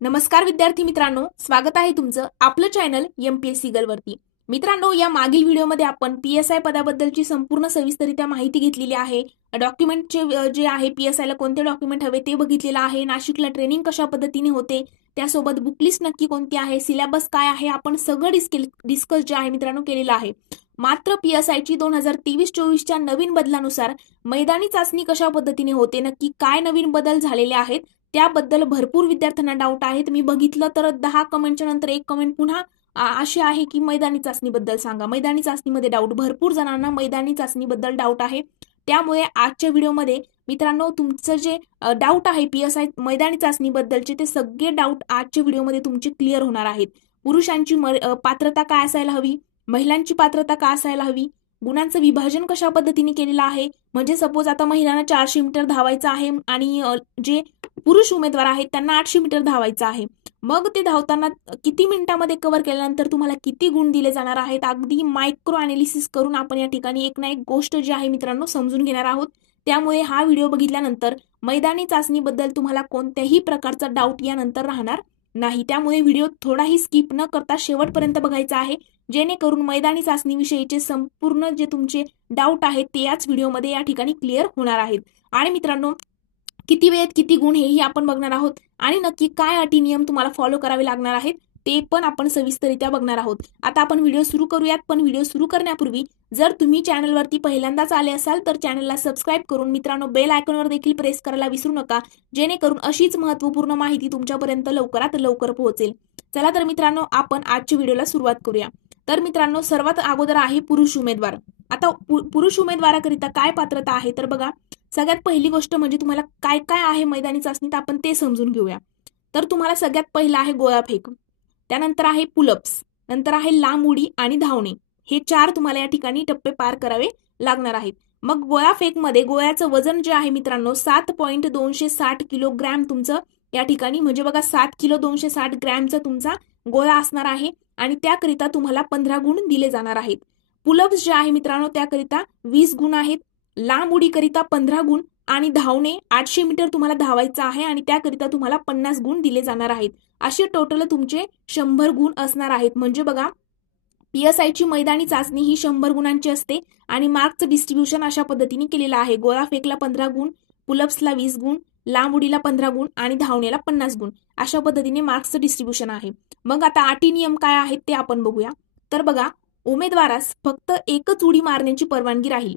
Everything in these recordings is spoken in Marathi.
नमस्कार विद्यार्थी मित्रांनो, स्वागत आहे तुमचं आपलं चॅनल एमपीएससी गर्ल वरती। मित्रांनो, या मागील व्हिडिओमध्ये आपण पीएसआय पदाबद्दलची संपूर्ण सविस्तररित्या माहिती घेतलेली आहे। डॉक्युमेंटचे जे आहे पीएसआय ला कोणते डॉक्युमेंट हवे ते बघितलेलं आहे। नाशिकला ट्रेनिंग कशा पद्धतीने होते, त्यासोबत बुकलिस्ट नक्की कोणती आहे, सिलेबस काय आहे, आपण सगळं डिस्कस जे आहे मित्रांनो केलेलं आहे। मात्र पीएसआय ची 2023-24च्या नवीन बदलानुसार मैदानी चाचणी कशा पद्धतीने होते, नक्की काय नवीन बदल झालेले आहेत त्याबद्दल भरपूर विद्यार्थ्यांना डाऊट आहेत। मी बघितलं तर 10 कमेंटच्या नंतर एक कमेंट पुन्हा अशी आहे की मैदानी चाचणीबद्दल सांगा। मैदानी चाचणीमध्ये डाऊट, भरपूर जणांना मैदानी चाचणीबद्दल डाऊट आहे। त्यामुळे आजच्या व्हिडिओमध्ये मित्रांनो तुमचं जे डाऊट आहे पीएसआय मैदानी चाचणीबद्दलचे ते सगळे डाऊट आजच्या व्हिडिओमध्ये तुमचे क्लिअर होणार आहेत। पुरुषांची पात्रता काय असायला हवी, महिलांची पात्रता काय असायला हवी, गुणांचं विभाजन कशा पद्धतीने केलेलं आहे, म्हणजे सपोज आता महिलांना 400 मीटर धावायचं आहे आणि जे पुरुष उमेदवार आहेत त्यांना 800 मीटर धावायचं आहे, मग ते धावताना किती मिनिटांमध्ये कव्हर केल्यानंतर तुम्हाला किती गुण दिले जाणार आहेत, अगदी मायक्रो अनालिसिस करून आपण या ठिकाणी एक ना एक गोष्ट जी आहे मित्रांनो समजून घेणार आहोत। त्यामुळे हा व्हिडिओ बघितल्यानंतर मैदानी चाचणीबद्दल तुम्हाला कोणत्याही प्रकारचा डाऊट यानंतर राहणार नाही। त्यामुळे व्हिडिओ थोडाही स्किप न करता शेवटपर्यंत बघायचा आहे, जेणेकरून मैदानी चाचणीविषयीचे संपूर्ण जे तुमचे डाऊट आहेत ते याच व्हिडिओमध्ये या ठिकाणी क्लिअर होणार आहेत। आणि मित्रांनो, किती वेळेत किती गुण हेही आपण बघणार आहोत आणि नक्की काय अटी नियम तुम्हाला फॉलो करावे लागणार आहेत ते पण आपण सविस्तररित्या बघणार आहोत। आता आपण व्हिडिओ सुरू करूयात, पण व्हिडिओ सुरू करण्यापूर्वी जर तुम्ही चॅनलवरती पहिल्यांदाच आले असाल तर चॅनलला सबस्क्राईब करून मित्रांनो बेल आयकॉनवर देखील प्रेस करायला विसरू नका, जेणेकरून अशीच महत्त्वपूर्ण माहिती तुमच्यापर्यंत लवकरात लवकर पोहोचेल। चला तर मित्रांनो, आपण आजच्या व्हिडिओला सुरुवात करूया। तर मित्रांनो, सर्वात अगोदर आहे पुरुष उमेदवार। आता पुरुष उमेदवाराकरिता काय पात्रता आहे तर बघा, सगळ्यात पहिली गोष्ट म्हणजे तुम्हाला काय काय आहे मैदानी चाचणीत आपण ते समजून घेऊया। तर तुम्हाला सगळ्यात पहिला आहे गोळाफेक, त्यानंतर आहे पुलअप्स, नंतर आहे लांब उडी आणि धावणे। हे 4 तुम्हाला या ठिकाणी टप्पे पार करावे लागणार आहेत। मग गोळाफेकमध्ये गोळ्याचं वजन जे आहे मित्रांनो 7.260 किलोग्रॅम तुमचं या ठिकाणी, म्हणजे बघा 7 किलो 260 ग्रॅमचा तुमचा गोळा असणार आहे आणि त्याकरिता तुम्हाला 15 गुण दिले जाणार आहेत। पुलअप्स जे आहे मित्रांनो त्याकरिता 20 गुण आहेत, लांब उडीकरिता 15 गुण आणि धावणे 800 मीटर तुम्हाला धावायचं आहे आणि त्याकरिता तुम्हाला 50 गुण दिले जाणार आहेत। असे टोटल तुमचे 100 गुण असणार आहेत। म्हणजे बघा, पीएसआय ची मैदानी चाचणी ही 100 गुणांची असते आणि मार्क्सचं डिस्ट्रीब्युशन अशा पद्धतीने केलेलं आहे। गोळाफेकला 15 गुण, पुलअप्सला 20 गुण, लांब उडीला 15 गुण आणि धावण्याला 50 गुण, अशा पद्धतीने मार्क्सचं डिस्ट्रीब्युशन आहे। मग आता अटी नियम काय आहेत ते आपण बघूया। तर बघा, उमेदवारास फक्त एकच उडी मारण्याची परवानगी राहील।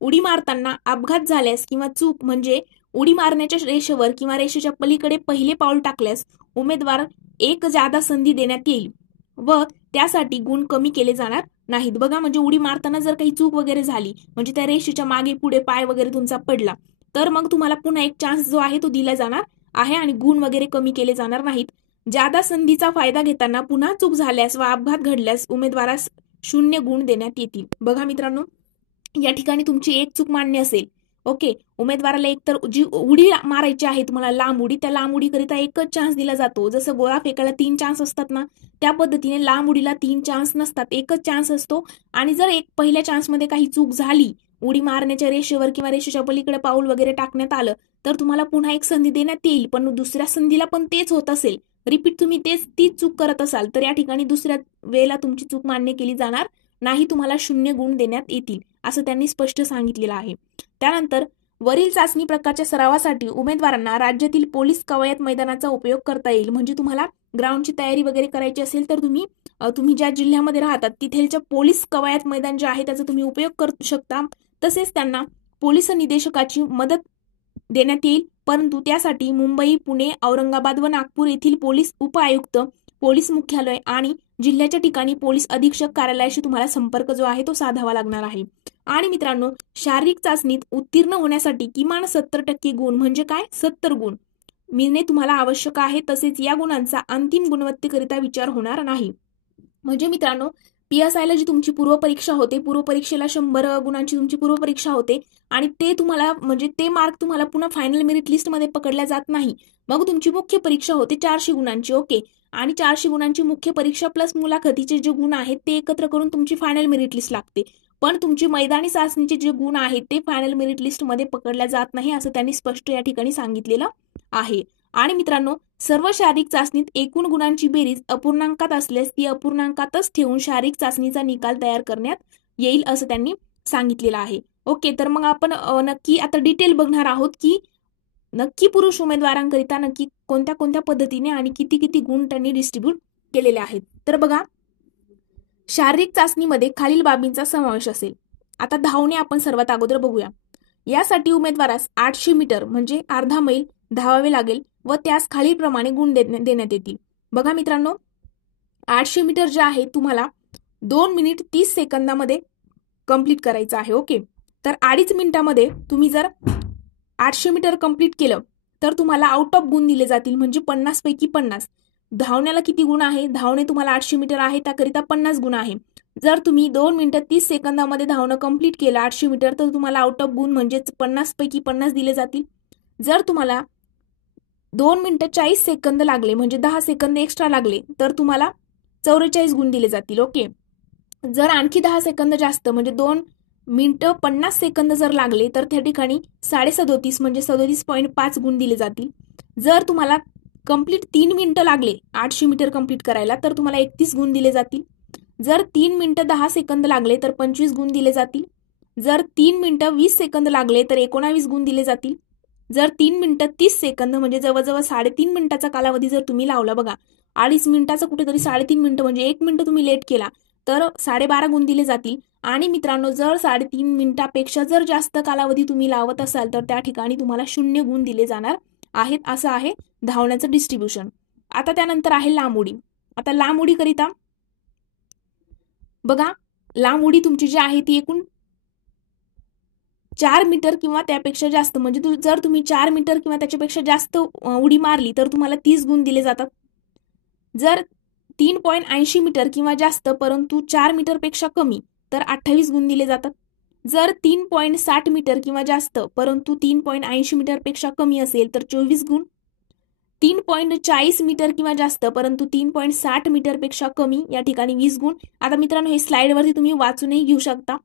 उडी मारताना अपघात झाल्यास किंवा चूक म्हणजे उडी मारण्याच्या रेषेवर किंवा रेषेच्या पलीकडे पहिले पाऊल टाकल्यास उमेदवार एक जादा संधी देण्यात येईल व त्यासाठी गुण कमी केले जाणार नाहीत। बघा, म्हणजे उडी मारताना जर काही चूक वगैरे झाली, म्हणजे त्या रेषेच्या मागे पुढे पाय वगैरे तुमचा पडला, तर मग तुम्हाला पुन्हा एक चान्स जो आहे तो दिला जाणार आहे आणि गुण वगैरे कमी केले जाणार नाहीत। जादा संधीचा फायदा घेताना पुन्हा चूक झाल्यास व अपघात घडल्यास उमेदवारास 0 गुण देण्यात येतील। बघा मित्रांनो, या ठिकाणी तुमची एक चूक मान्य असेल, ओके, उमेदवाराला एकतर जी उडी मारायची आहे तुम्हाला लांब उडी, त्या लांब उडीकरिता एकच चान्स दिला जातो। जसं गोळा फेकायला 3 चान्स असतात ना, त्या पद्धतीने लांब उडीला 3 चान्स नसतात, एकच चान्स असतो। आणि जर एक पहिल्या चान्समध्ये काही चूक झाली, उडी मारण्याच्या रेषेवर किंवा रेषेच्या पलीकडे पाऊल वगैरे टाकण्यात आलं, तर तुम्हाला पुन्हा एक संधी देण्यात येईल। पण दुसऱ्या संधीला पण तेच होत असेल, रिपीट तुम्ही तीच चूक करत असाल, तर या ठिकाणी दुसऱ्या वेळेला तुमची चूक मान्य केली जाणार नाही, तुम्हाला 0 गुण देण्यात येतील, असं त्यांनी स्पष्ट सांगितलेलं आहे। त्यानंतर वरील चाचणी प्रकारच्या सरावासाठी उमेदवारांना राज्यातील पोलीस कवायत मैदानाचा उपयोग करता येईल। म्हणजे तुम्हाला ग्राउंडची तयारी वगैरे करायची असेल तर तुम्ही ज्या जिल्ह्यामध्ये राहतात तिथेलच्या पोलीस कवायत मैदान जे आहे त्याचा तुम्ही उपयोग करू शकता। तसेच त्यांना पोलीस निदेशकाची मदत देण्यात येईल, परंतु त्यासाठी मुंबई, पुणे, औरंगाबाद व नागपूर येथील पोलीस उपआयुक्त, पोलीस मुख्यालय आणि जिल्ह्याच्या ठिकाणी पोलीस अधीक्षक कार्यालयाशी तुम्हाला संपर्क जो आहे तो साधावा लागणार आहे। आणि मित्रांनो, शारीरिक चाचणीत उत्तीर्ण होण्यासाठी किमान 70% गुण, म्हणजे काय 70 गुण मिळणे तुम्हाला आवश्यक आहे। तसेच या गुणांचा अंतिम गुणवत्तेकरिता विचार होणार नाही। म्हणजे मित्रांनो, पीएसआयला जी तुमची पूर्वपरीक्षा होते, पूर्वपरीक्षेला 100 गुणांची तुमची पूर्वपरीक्षा होते आणि ते तुम्हाला म्हणजे ते मार्क तुम्हाला पुन्हा फायनल मेरिट लिस्टमध्ये पकडल्या जात नाही। मग तुमची मुख्य परीक्षा होते 400 गुणांची, ओके, आणि 400 गुणांची मुख्य परीक्षा प्लस मुलाखतीचे जे गुण आहेत ते एकत्र करून तुमची फायनल मेरिट लिस्ट लागते। पण तुमची मैदानी चाचणीचे जे गुण आहेत ते फायनल मेरिट लिस्टमध्ये पकडल्या जात नाही, असं त्यांनी स्पष्ट या ठिकाणी सांगितलेलं आहे। आणि मित्रांनो, सर्व शारीरिक चाचणीत एकूण गुणांची बेरीज अपूर्णांकात असल्यास ती अपूर्णांकातच ठेवून शारीरिक चाचणीचा निकाल तयार करण्यात येईल असं त्यांनी सांगितलेलं आहे. ओके, तर मग आपण नक्की आता डिटेल बघणार आहोत की नक्की पुरुष उमेदवारांकरिता नक्की कोणत्या कोणत्या पद्धतीने आणि किती किती गुण त्यांनी डिस्ट्रीब्यूट केलेले आहेत. तर बघा, शारीरिक चाचणीमध्ये खालील बाबींचा समावेश असेल. आता धावणे आपण सर्वात अगोदर बघूया. यासाठी उमेदवारास 800 मीटर म्हणजे अर्धा मैल धावावे लागेल व त्यास खालीलप्रमाणे गुण देण्यात येतील. बघा मित्रांनो, 800 मीटर जे आहे तुम्हाला 2 मिनिट 30 सेकंदामध्ये कंप्लीट करायचं आहे. ओके, तर 2.5 मिनिटामध्ये तुम्ही जर 800 मीटर कंप्लीट केलं तर तुम्हाला आउट ऑफ गुण दिले जातील, म्हणजे 50 पैकी 50. धावण्याला किती गुण आहे? धावणे तुम्हाला 800 मीटर आहे त्याकरिता 50 गुण आहे. जर तुम्ही 2 मिनिटं 30 सेकंदामध्ये धावणं कंप्लीट केलं 800 मीटर तर तुम्हाला आउट ऑफ गुण म्हणजेच 50 पैकी 50 दिले जातील. जर तुम्हाला 2 मिनिटं 40 सेकंद लागले म्हणजे 10 सेकंद एक्स्ट्रा लागले तर तुम्हाला 44 गुण दिले जातील. ओके, जर आणखी 10 सेकंद जास्त म्हणजे 2 मिनिटं 50 सेकंद जर लागले तर त्या ठिकाणी 37.5 म्हणजे 37.5 गुण दिले जातील. जर तुम्हाला कंप्लीट 3 मिनिटं लागले 800 मीटर कंप्लीट करायला तर तुम्हाला 31 गुण दिले जातील. जर 3 मिनिटं 10 सेकंद लागले तर 25 गुण दिले जातील. जर 3 मिनिटं 20 सेकंद लागले तर 19 गुण दिले जातील. जर 3 मिनिटं 30 सेकंद म्हणजे जवळजवळ 3.5 मिनिटाचा कालावधी जर तुम्ही लावला, बघा 2.5 मिनिटाचा कुठेतरी 3.5 मिनिटं म्हणजे 1 मिनिट तुम्ही लेट केला तर 12.5 गुण दिले जातील. आणि मित्रांनो, जर 3.5 मिनिटापेक्षा जर जास्त कालावधी तुम्ही लावत असाल तर त्या ठिकाणी तुम्हाला 0 गुण दिले जाणार आहेत. असं आहे धावण्याचं डिस्ट्रीब्युशन. आता त्यानंतर आहे लांब उडी. आता लांब उडी करिता बघा, लांब उडी तुमची जी आहे ती एकूण 4 मीटर किंवा त्यापेक्षा जास्त म्हणजे जर तुम्ही 4 मीटर किंवा त्याच्यापेक्षा जास्त उडी मारली तर तुम्हाला 30 गुण दिले जातात. जर 3.80 मीटर किंवा जास्त परंतु 4 मीटरपेक्षा कमी तर 28 गुण दिले जातात. जर 3.60 मीटर किंवा जास्त परंतु 3.80 मीटरपेक्षा कमी असेल तर 24 गुण. 3.40 मीटर किंवा जास्त परंतु 3.60 मीटरपेक्षा कमी या ठिकाणी 20 गुण. आता मित्रांनो, हे स्लाइडवरती तुम्ही वाचूनही घेऊ शकता.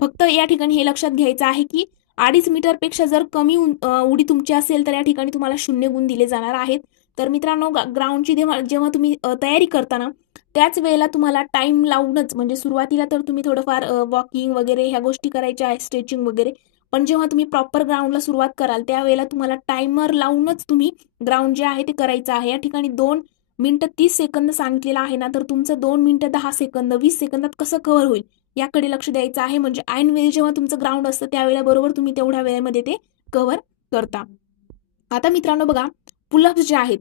फक्त या ठिकाणी हे लक्षात घ्यायचं आहे की 2.5 मीटरपेक्षा जर कमी उडी तुमची असेल तर या ठिकाणी तुम्हाला 0 गुण दिले जाणार आहेत. तर मित्रांनो, ग्राउंडची जेव्हा तुम्ही तयारी करताना त्याच वेळेला तुम्हाला टाइम लावूनच, म्हणजे सुरुवातीला तर तुम्ही थोडंफार वॉकिंग वगैरे ह्या गोष्टी करायच्या आहेत, स्ट्रेचिंग वगैरे, पण जेव्हा तुम्ही प्रॉपर ग्राउंडला सुरुवात कराल त्यावेळेला तुम्हाला टाइमर लावूनच तुम्ही ग्राउंड जे आहे ते करायचं आहे. या ठिकाणी 2 मिनिटं 30 सेकंद सांगितलेलं आहे ना, तर तुमचं 2 मिनिटं 10 सेकंद 20 सेकंदात कसं कव्हर होईल याकडे लक्ष द्यायचं आहे. म्हणजे ऐन वेळी जेव्हा तुमचं ग्राउंड असतं त्यावेळेला बरोबर तुम्ही तेवढ्या वेळेमध्ये ते कव्हर करता. आता मित्रांनो बघा, पुलअप्स जे आहेत,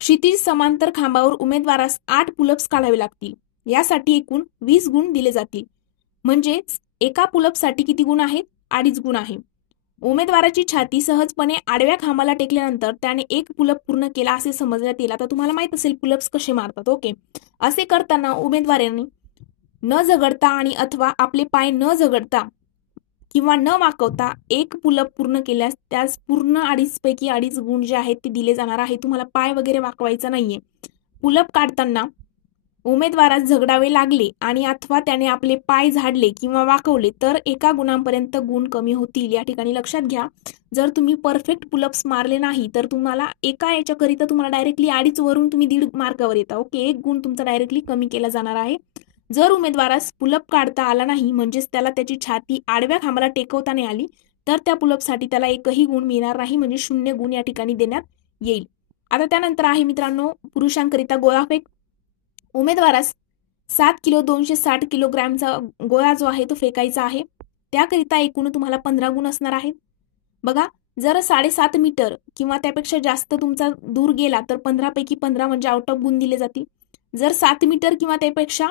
क्षितिज समांतर खांबावर उमेदवारास 8 पुलअप्स काढावे लागतील. यासाठी एकूण 20 गुण दिले जातील. म्हणजे एका पुलअपसाठी किती गुण आहेत? 2.5 गुण आहे. उमेदवाराची छाती सहजपणे आडव्या खांबाला टेकल्यानंतर त्याने एक पुलअप पूर्ण केला असे समजण्यात येईल. आता तुम्हाला माहित असेल पुलअप्स कसे मारतात. ओके, असे करताना उमेदवारांनी न झगडता आणि अथवा आपले पाय न झगडता किंवा न वाकवता एक पुलअप पूर्ण केल्यास त्यास पूर्ण 2.5 पैकी 2.5 गुण जे आहेत ते दिले जाणार आहे. तुम्हाला पाय वगैरे वाकवायचा नाहीये. पुलअप काढताना उमेदवारास झगडावे लागले आणि अथवा त्याने आपले पाय झाडले किंवा वाकवले तर एका गुणांपर्यंत गुण कमी होतील. या ठिकाणी लक्षात घ्या, जर तुम्ही परफेक्ट पुलअप्स मारले नाही तर तुम्हाला एका याच्याकरिता तुम्हाला डायरेक्टली 2.5 वरून तुम्ही 1.5 मार्कावर येता. ओके, 1 गुण तुमचा डायरेक्टली कमी केला जाणार आहे. जर उमेदवारास पुलअप काढता आला नाही, म्हणजेच त्याला त्याची छाती आडव्या खांबाला टेकवता नाही आली, तर त्या पुलअपसाठी त्याला एकही गुण मिळणार नाही, म्हणजे 0 गुण या ठिकाणी देण्यात येईल. आता त्यानंतर आहे मित्रांनो पुरुषांकरिता गोळाफेक. उमेदवारास 7 किलो 260 किलोग्रॅमचा गोळा जो आहे तो फेकायचा आहे. त्याकरिता एकूण तुम्हाला 15 गुण असणार आहेत. बघा, जर 7.5 मीटर किंवा त्यापेक्षा जास्त तुमचा दूर गेला तर 15 पैकी 15 म्हणजे आउट ऑफ गुण दिले जातील. जर 7 मीटर किंवा त्यापेक्षा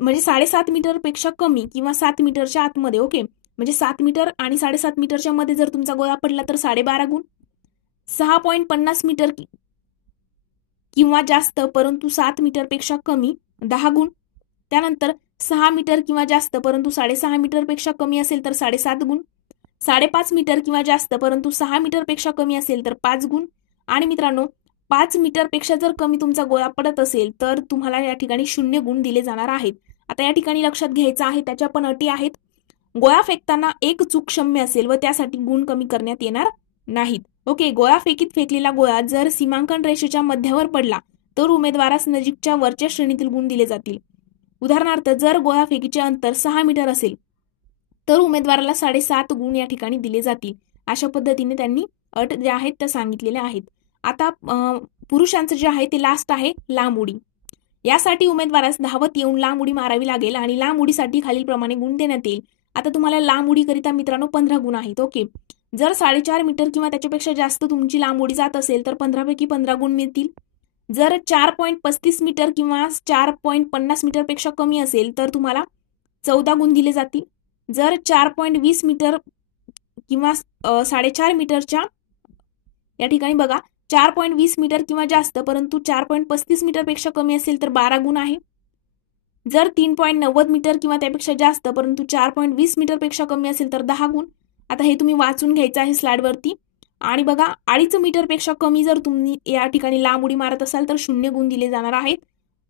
म्हणजे 7.5 मीटर पेक्षा कमी किंवा 7 मीटरच्या आतमध्ये, ओके, म्हणजे 7 मीटर आणि 7.5 मीटरच्या मध्ये जर तुमचा गोळा पडला तर 12.5 गुण. 6.50 मीटर किंवा जास्त परंतु 7 मीटर पेक्षा कमी 10 गुण. त्यानंतर 6 मीटर किंवा जास्त परंतु 6.5 मीटर पेक्षा कमी असेल तर 7.5 गुण. 5.5 मीटर किंवा जास्त परंतु 6 मीटर पेक्षा कमी असेल तर 5 गुण. आणि मित्रांनो, 5 मीटर पेक्षा जर कमी तुमचा गोळा पडत असेल तर तुम्हाला या ठिकाणी 0 गुण दिले जाणार आहेत. आता या ठिकाणी लक्षात घ्यायचं आहे, त्याच्या पण अटी आहेत. गोळा फेकताना एक चूक क्षम्य असेल व त्यासाठी गुण कमी करण्यात येणार नाहीत. ओके, गोळाफेकीत फेकलेला गोळा जर सीमांकन रेषेच्या मध्यावर पडला तर उमेदवारास नजीकच्या वरच्या श्रेणीतील गुण दिले जातील. उदाहरणार्थ, जर गोळाफेकीचे अंतर 6 मीटर असेल तर उमेदवाराला 7.5 गुण या ठिकाणी दिले जातील. अशा पद्धतीने त्यांनी अट ज्या आहेत त्या सांगितलेल्या आहेत. आता पुरुषांचं जे आहे ते लास्ट आहे लांब उडी. यासाठी उमेदवारास धावत येऊन लांब उडी मारावी लागेल आणि लांब उडीसाठी खालीलप्रमाणे गुण देण्यात येईल. आता तुम्हाला लांब उडीकरिता मित्रांनो 15 गुण आहेत. ओके, जर 4.5 मीटर किंवा त्याच्यापेक्षा जास्त तुमची लांब उडी जात असेल तर 15 पैकी 15 गुण मिळतील. जर 4.35 मीटर किंवा 4.50 मीटर पेक्षा कमी असेल तर तुम्हाला 14 गुण दिले जातील. जर 4.20 मीटर किंवा 4.5 मीटरच्या या ठिकाणी बघा 4.20 मीटर किंवा जास्त परंतु 4.35 मीटर पेक्षा कमी असेल तर 12 गुण आहे. जर 3.90 मीटर किंवा त्यापेक्षा जास्त परंतु 4.20 मीटर पेक्षा कमी असेल तर 10 गुण. आता हे तुम्ही वाचून घ्यायचं आहे स्लाइडवरती. आणि बघा 2.5 मीटर पेक्षा कमी जर तुम्ही या ठिकाणी लांब उडी मारत असाल तर 0 गुण दिले जाणार आहेत.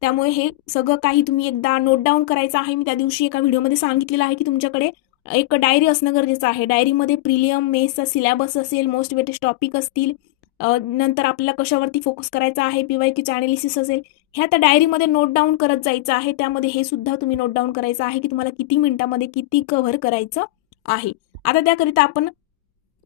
त्यामुळे हे सगळं काही तुम्ही एकदा नोट डाऊन करायचं आहे. मी त्या दिवशी एका व्हिडिओमध्ये सांगितलेलं आहे की तुमच्याकडे एक डायरी असणं गरजेचं आहे. डायरीमध्ये प्रिलियम मेन्सचा सिलेबस असेल, मोस्ट वेटेज टॉपिक असतील, नंतर आपल्याला कशावरती फोकस करायचा आहे, पीवायक्यूचं अनालिसिस असेल, ह्या त्या डायरीमध्ये नोट डाऊन करत जायचं आहे. त्यामध्ये हे सुद्धा तुम्ही नोट डाऊन करायचं आहे की तुम्हाला किती मिनिटामध्ये किती कव्हर करायचं आहे. आता त्याकरिता आपण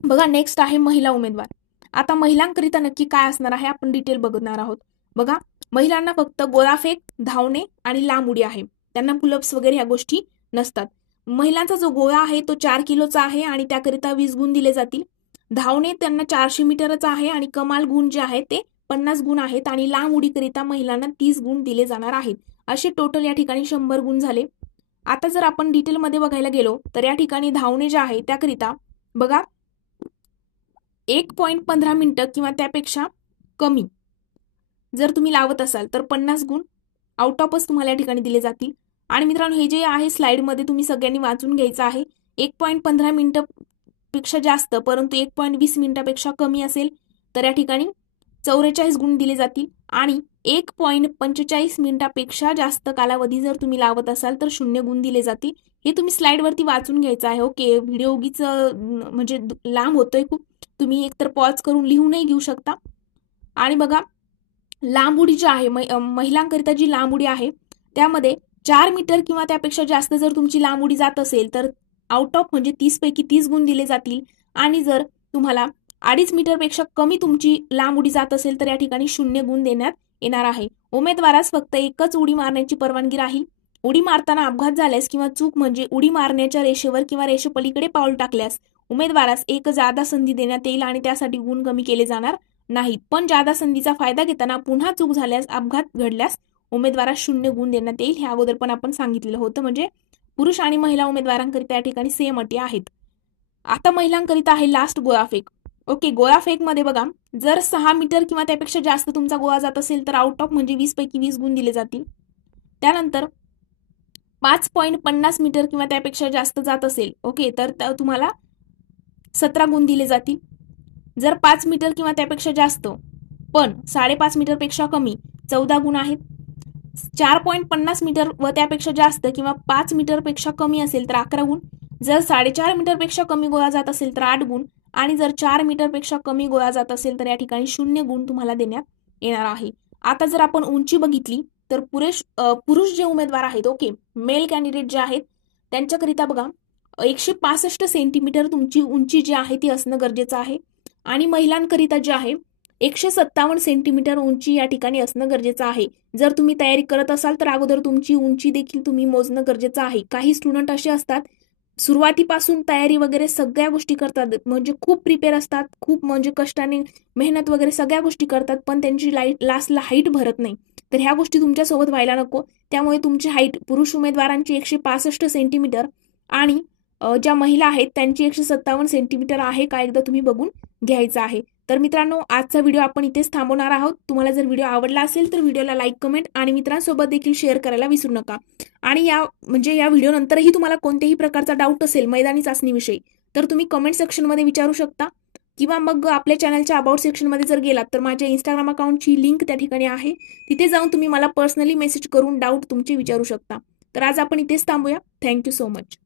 बघा नेक्स्ट आहे महिला उमेदवार. आता महिलांकरिता नक्की काय असणार आहे आपण डिटेल बघणार आहोत. बघा, महिलांना फक्त गोळाफेक, धावणे आणि लांब उडी आहे. त्यांना पुलअप्स वगैरे ह्या गोष्टी नसतात. महिलांचा जो गोळा आहे तो 4 किलोचा आहे आणि त्याकरिता 20 गुण दिले जातील. धावणे त्यांना 400 मीटरचा आहे आणि कमाल गुण जे आहेत ते 50 गुण आहेत आणि लांब उडीकरिता महिलांना 30 गुण दिले जाणार आहेत. असे टोटल या ठिकाणी 100 गुण झाले. आता जर आपण डिटेलमध्ये बघायला गेलो तर या ठिकाणी धावणे जे आहे त्याकरिता बघा 1.15 मिनिटं किंवा त्यापेक्षा कमी जर तुम्ही लावत असाल तर 50 गुण आउट ऑफच तुम्हाला या ठिकाणी दिले जातील. आणि मित्रांनो हे जे आहे स्लाइडमध्ये तुम्ही सगळ्यांनी वाचून घ्यायचं आहे. 1.15 मिनिटं पेक्षा जास्त परंतु 1.20 मिनिटापेक्षा कमी असेल तर या ठिकाणी 44 गुण दिले जातील आणि 1.45 मिनिटापेक्षा जास्त कालावधी जर तुम्ही लावत असाल तर 0 गुण दिले जातील. हे तुम्ही स्लाइडवरती वाचून घ्यायचं आहे. ओके, व्हिडिओ उगीच म्हणजे लांब होतोय खूप. तुम्ही एकतर पॉज करून लिहूनही घेऊ शकता. आणि बघा लांब उडी जी आहे महिलांकरिता जी लांब उडी आहे त्यामध्ये 4 मीटर किंवा त्यापेक्षा जास्त जर तुमची लांब उडी जात असेल तर आउट ऑफ म्हणजे 30 पैकी 30 गुण दिले जातील. आणि जर तुम्हाला 2.5 मीटर पेक्षा कमी तुमची लांब उडी जात असेल तर या ठिकाणी 0 गुण देण्यात येणार आहे. उमेदवारास फक्त एकच उडी मारण्याची परवानगी राहील. उडी मारताना अपघात झाल्यास किंवा चूक म्हणजे उडी मारण्याच्या रेषेवर किंवा रेषेपलीकडे पाऊल टाकल्यास उमेदवारास एक जादा संधी देण्यात येईल आणि त्यासाठी गुण कमी केले जाणार नाहीत. पण जादा संधीचा फायदा घेताना पुन्हा चूक झाल्यास, अपघात घडल्यास उमेदवारास 0 गुण देण्यात येईल. हे अगोदर पण आपण सांगितलेलं होतं. म्हणजे पुरुष आणि महिला उमेदवारांकरिता या ठिकाणी सेम अटी आहेत. आता महिलांकरिता आहे लास्ट गोळाफेक. ओके, गोळाफेकमध्ये बघा जर 6 मीटर किंवा त्यापेक्षा जास्त तुमचा गोळा जात असेल तर आउट ऑफ म्हणजे 20 पैकी 20 गुण दिले जातील. त्यानंतर 5.50 मीटर किंवा त्यापेक्षा जास्त जात असेल ओके तर तुम्हाला 17 गुण दिले जातील. जर 5 मीटर किंवा त्यापेक्षा जास्त पण 5.5 मीटर पेक्षा कमी 14 गुण आहेत. 4.50 मीटर व त्यापेक्षा जास्त किंवा 5 मीटर पेक्षा कमी असेल तर 11 गुण. जर 4.5 मीटर पेक्षा कमी गोळा जात असेल तर 8 गुण आणि जर 4 मीटर पेक्षा कमी गोळा जात असेल तर या ठिकाणी 0 गुण तुम्हाला देण्यात येणार आहे. आता जर आपण उंची बघितली तर पुरुष जे उमेदवार आहेत ओके मेल कॅन्डिडेट जे आहेत त्यांच्याकरिता बघा 165 सेंटीमीटर तुमची उंची जी आहे ती असणं गरजेचं आहे आणि महिलांकरिता जे आहे 157 सेंटीमीटर उंची या ठिकाणी असणं गरजेचं आहे. जर तुम्ही तयारी करत असाल तर अगोदर तुमची उंची देखील तुम्ही मोजणं गरजेचं आहे. काही स्टुडंट असे असतात सुरुवातीपासून तयारी वगैरे सगळ्या गोष्टी करतात म्हणजे खूप प्रिपेअर असतात, खूप म्हणजे कष्टाने मेहनत वगैरे सगळ्या गोष्टी करतात पण त्यांची लास्टला हाईट भरत नाही. तर ह्या गोष्टी तुमच्यासोबत व्हायला नको. त्यामुळे तुमची हाईट पुरुष उमेदवारांची 165 सेंटीमीटर आणि ज्या महिला आहेत त्यांची 157 सेंटीमीटर आहे का एकदा तुम्ही बघून घ्यायचं आहे. तर मित्रांनो आजचा व्हिडिओ आपण इथेच थांबवणार आहोत. तुम्हाला जर व्हिडिओ आवडला असेल तर व्हिडिओला लाईक, कमेंट आणि मित्रांसोबत देखील शेअर करायला विसरू नका. आणि या व्हिडिओ नंतरही तुम्हाला कोणत्याही प्रकारचा डाऊट असेल मैदानी चाचणीविषयी तर तुम्ही कमेंट सेक्शनमध्ये विचारू शकता किंवा मग आपल्या चॅनलच्या अबाउट सेक्शनमध्ये जर गेलात तर माझ्या इंस्टाग्राम अकाउंटची लिंक त्या ठिकाणी आहे. तिथे जाऊन तुम्ही मला पर्सनली मेसेज करून डाऊट तुमचे विचारू शकता. तर आज आपण इथेच थांबूया. Thank you so much.